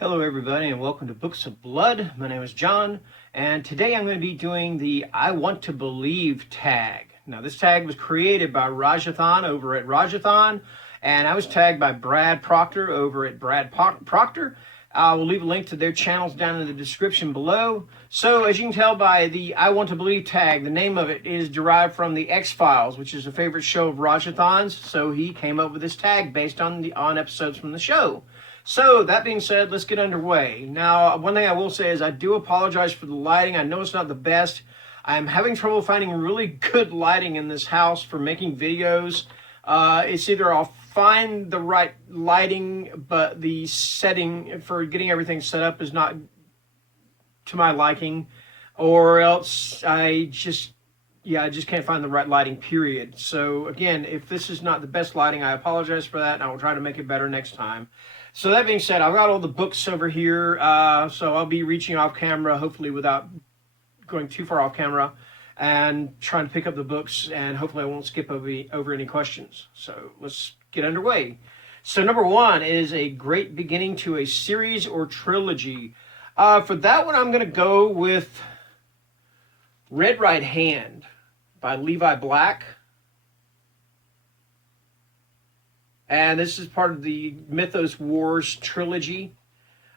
Hello everybody and welcome to Books of Blood. My name is John and today I'm going to be doing the I Want to Believe tag. Now this tag was created by Rajathon over at Rajathon and I was tagged by Brad Proctor over at Brad Proctor. I will leave a link to their channels down in the description below. So as you can tell by the I Want to Believe tag, the name of it is derived from the X-Files, which is a favorite show of Rajathon's. So he came up with this tag based on episodes from the show. So that being said, let's get underway. Now, one thing I will say is I do apologize for the lighting. I know it's not the best. I'm having trouble finding really good lighting in this house for making videos. It's either I'll find the right lighting, but the setting for getting everything set up is not to my liking, or else I just can't find the right lighting, period. So again, if this is not the best lighting, I apologize for that, and I will try to make it better next time. So that being said, I've got all the books over here, so I'll be reaching off camera, hopefully without going too far off camera, and trying to pick up the books, and hopefully I won't skip over any questions. So let's get underway. So number one is a great beginning to a series or trilogy. For that one, I'm going to go with Red Right Hand by Levi Black. And this is part of the Mythos Wars trilogy.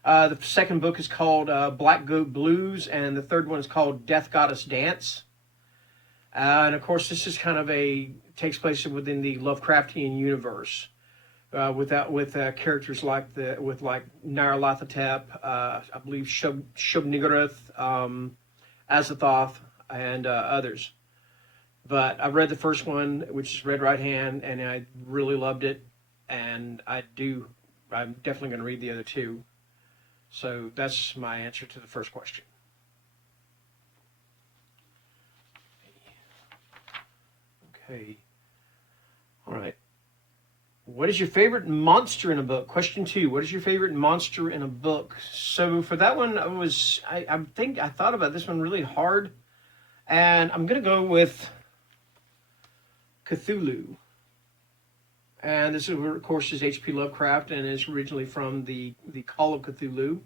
The second book is called Black Goat Blues, and the third one is called Death Goddess Dance. And of course, this is kind of takes place within the Lovecraftian universe, with characters like Nyarlathotep, I believe Shub-Niggurath, Azathoth, and others. But I've read the first one, which is Red Right Hand, and I really loved it. And I'm definitely going to read the other two. So that's my answer to the first question. Okay. All right. What is your favorite monster in a book? Question 2. What is your favorite monster in a book? So for that one, I think I thought about this one really hard. And I'm going to go with Cthulhu. And this, of course, is H.P. Lovecraft and is originally from the Call of Cthulhu.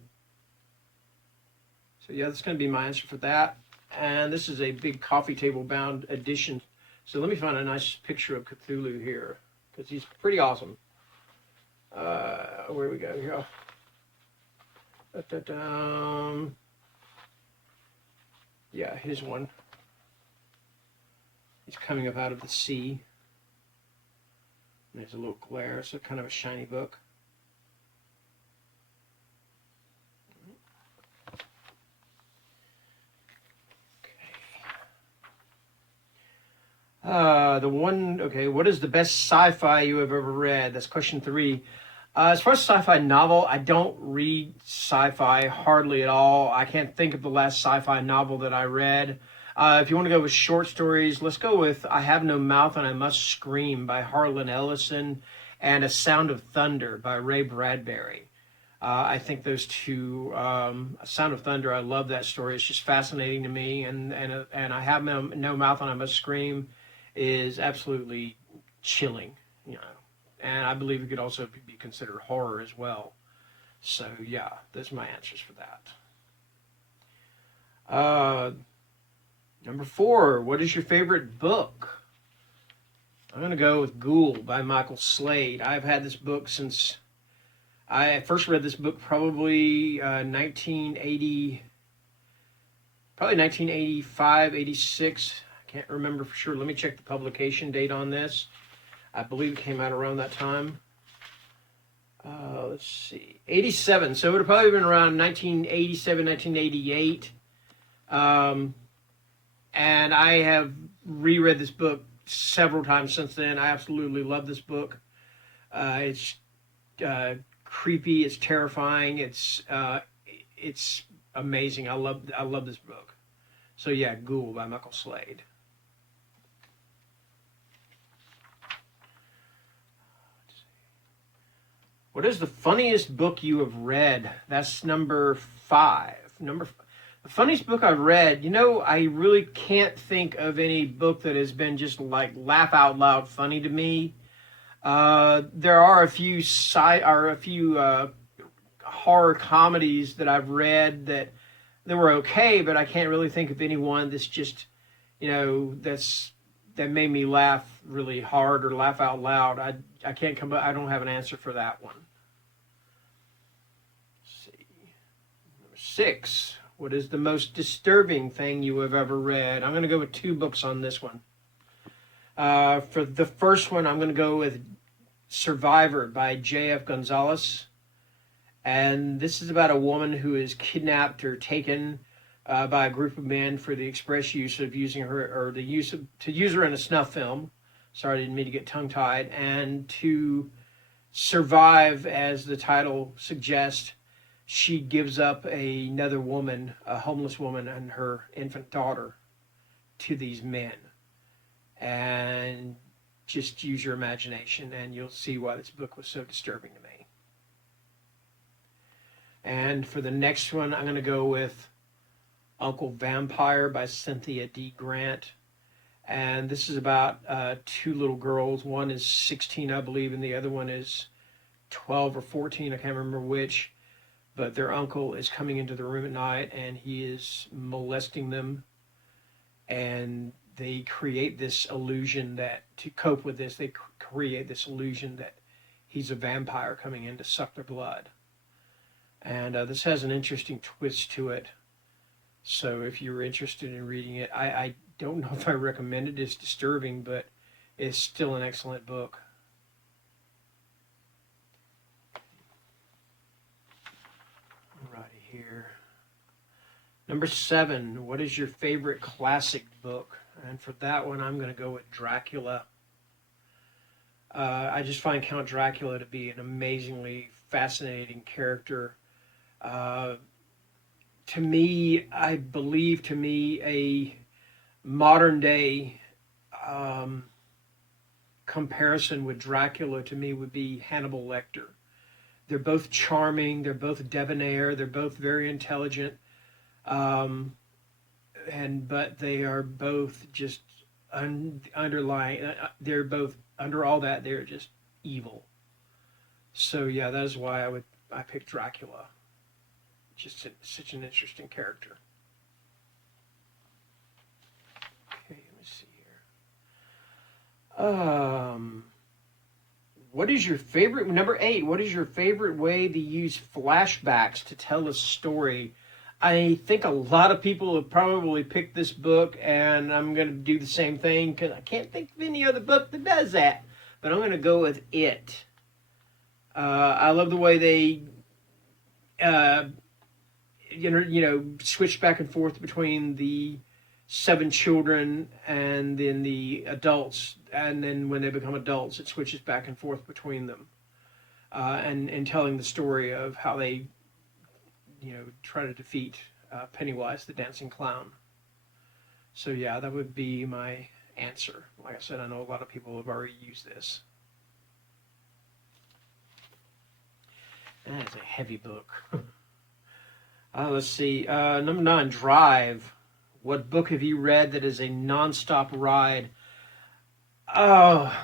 So yeah, that's going to be my answer for that. And this is a big coffee table bound edition. So let me find a nice picture of Cthulhu here, because he's pretty awesome. Where we go here? Yeah, here's one. He's coming up out of the sea. There's a little glare. It's kind of a shiny book. Okay. What is the best sci-fi you have ever read? That's question 3. As far as sci-fi novel, I don't read sci-fi hardly at all. I can't think of the last sci-fi novel that I read. If you want to go with short stories, let's go with I Have No Mouth and I Must Scream by Harlan Ellison and A Sound of Thunder by Ray Bradbury. I think those two, A Sound of Thunder, I love that story. It's just fascinating to me. And I Have No Mouth and I Must Scream is absolutely chilling, you know. And I believe it could also be considered horror as well. So yeah, those are my answers for that. Number 4, what is your favorite book? I'm going to go with Ghoul by Michael Slade. I've had this book since I first read this book probably 1985, 86. I can't remember for sure. Let me check the publication date on this. I believe it came out around that time. Let's see, 87. So it would have probably been around 1987, 1988. And I have reread this book several times since then. I absolutely love this book. It's creepy. It's terrifying. It's amazing. I love this book. So yeah, Ghoul by Michael Slade. What is the funniest book you have read? That's number 5. The funniest book I've read, I really can't think of any book that has been just like laugh out loud funny to me. There are a few horror comedies that I've read that were okay, but I can't really think of anyone that's just, that made me laugh really hard or laugh out loud. I can't come. I don't have an answer for that one. Let's see. Number 6. What is the most disturbing thing you have ever read? I'm going to go with 2 books on this one. For the first one, I'm going to go with Survivor by J.F. Gonzalez. And this is about a woman who is kidnapped or taken by a group of men for the express use of using her, or to use her in a snuff film. Sorry, I didn't mean to get tongue-tied. And to survive, as the title suggests, she gives up another woman, a homeless woman, and her infant daughter to these men. And just use your imagination, and you'll see why this book was so disturbing to me. And for the next one, I'm going to go with Uncle Vampire by Cynthia D. Grant. And this is about 2 little girls. One is 16, I believe, and the other one is 12 or 14. I can't remember which. But their uncle is coming into the room at night, and he is molesting them. And they create this illusion that, to cope with this, they create this illusion that he's a vampire coming in to suck their blood. And this has an interesting twist to it. So if you're interested in reading it, I don't know if I recommend it. It's disturbing, but it's still an excellent book. Right here. Number 7, what is your favorite classic book? And for that one, I'm going to go with Dracula. I just find Count Dracula to be an amazingly fascinating character. To me, I believe, a modern day comparison with Dracula to me would be Hannibal Lecter. They're both charming, they're both debonair, they're both very intelligent, but they are both just underlying, they're both, under all that, they're just evil. So yeah, that is why I picked Dracula. Just such an interesting character. Okay, let me see here. What is your favorite, number 8, what is your favorite way to use flashbacks to tell a story? I think a lot of people have probably picked this book, and I'm going to do the same thing because I can't think of any other book that does that. But I'm going to go with it. I love the way they switch back and forth between the 7 children and then the adults, and then when they become adults, it switches back and forth between them, and telling the story of how they, try to defeat Pennywise, the dancing clown. So yeah, that would be my answer. Like I said, I know a lot of people have already used this. That is a heavy book. Let's see. Number 9, Drive. What book have you read that is a nonstop ride? Oh,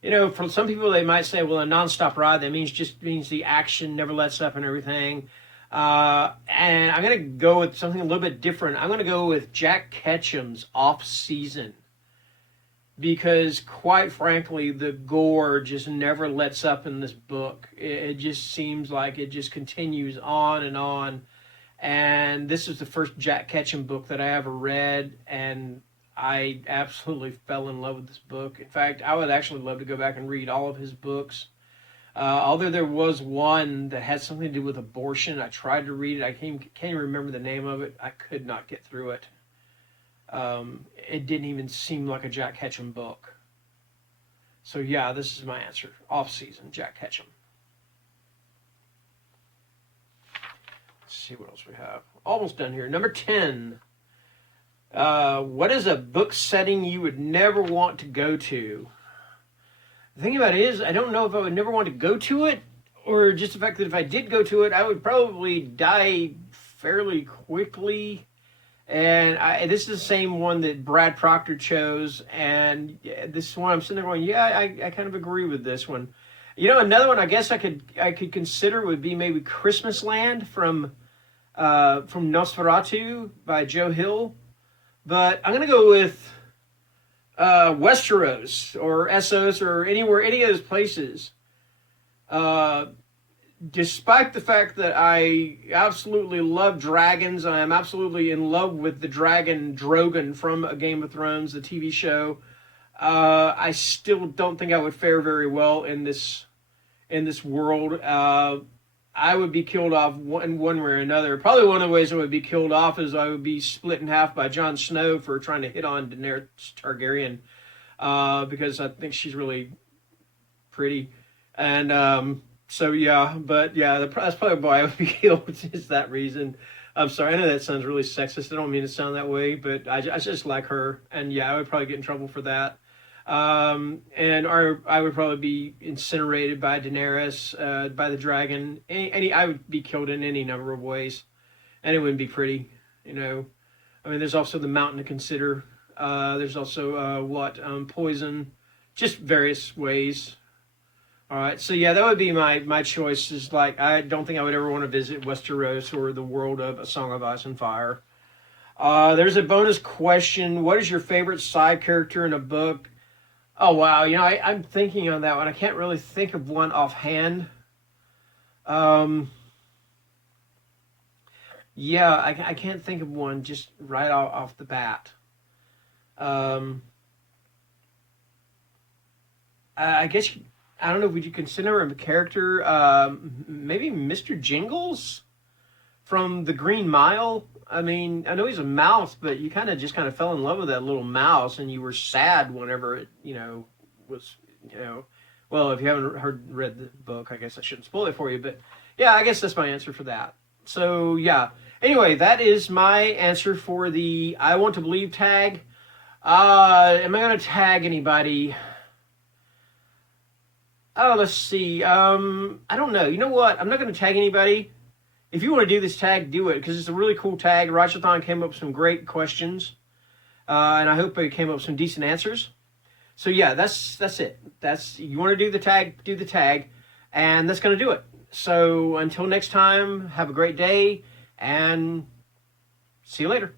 for some people they might say, well, a nonstop ride, that means the action never lets up and everything. And I'm going to go with something a little bit different. I'm going to go with Jack Ketchum's Off Season. Because, quite frankly, the gore just never lets up in this book. It just seems like it just continues on and on. And this is the first Jack Ketchum book that I ever read, and I absolutely fell in love with this book. In fact, I would actually love to go back and read all of his books. Although there was one that had something to do with abortion. I tried to read it. I can't even remember the name of it. I could not get through it. It didn't even seem like a Jack Ketchum book. So yeah, this is my answer. Off Season, Jack Ketchum. Let's see what else we have. Almost done here. Number 10. What is a book setting you would never want to go to? The thing about it is, I don't know if I would never want to go to it, or just the fact that if I did go to it, I would probably die fairly quickly. And this is the same one that Brad Proctor chose, and this one I'm sitting there going, yeah, I kind of agree with this one. Another one I guess I could consider would be maybe Christmas Land from Nosferatu by Joe Hill. But I'm gonna go with Westeros or Essos or any of those places. Uh, Despite the fact that I absolutely love dragons, I am absolutely in love with the dragon Drogon from A Game of Thrones, the TV show. I still don't think I would fare very well in this world. I would be killed off in one way or another. Probably one of the ways I would be killed off is I would be split in half by Jon Snow for trying to hit on Daenerys Targaryen, because I think she's really pretty. And so yeah, but yeah, that's probably why I would be killed. Is that reason? I'm sorry. I know that sounds really sexist. I don't mean to sound that way, but I just like her, and yeah, I would probably get in trouble for that. I would probably be incinerated by Daenerys, by the dragon. I would be killed in any number of ways, and it wouldn't be pretty. I mean, there's also the mountain to consider. There's also poison, just various ways. All right, so yeah, that would be my choice. Is like I don't think I would ever want to visit Westeros or the world of A Song of Ice and Fire. There's a bonus question. What is your favorite side character in a book? Oh wow, I'm thinking on that one. I can't really think of one offhand. Um, yeah, I can't think of one just right off the bat. Um, I guess I don't know. Would you consider him a character? Maybe Mr. Jingles from The Green Mile. I mean, I know he's a mouse, but you kind of fell in love with that little mouse, and you were sad whenever it, was, well, if you haven't read the book, I guess I shouldn't spoil it for you, but yeah, I guess that's my answer for that. So yeah. Anyway, that is my answer for the I Want to Believe tag. Am I going to tag anybody? Oh, let's see. I don't know. You know what? I'm not going to tag anybody. If you want to do this tag, do it, because it's a really cool tag. Rajathon came up with some great questions, and I hope he came up with some decent answers. So yeah, that's it. You want to do the tag, and that's going to do it. So until next time, have a great day, and see you later.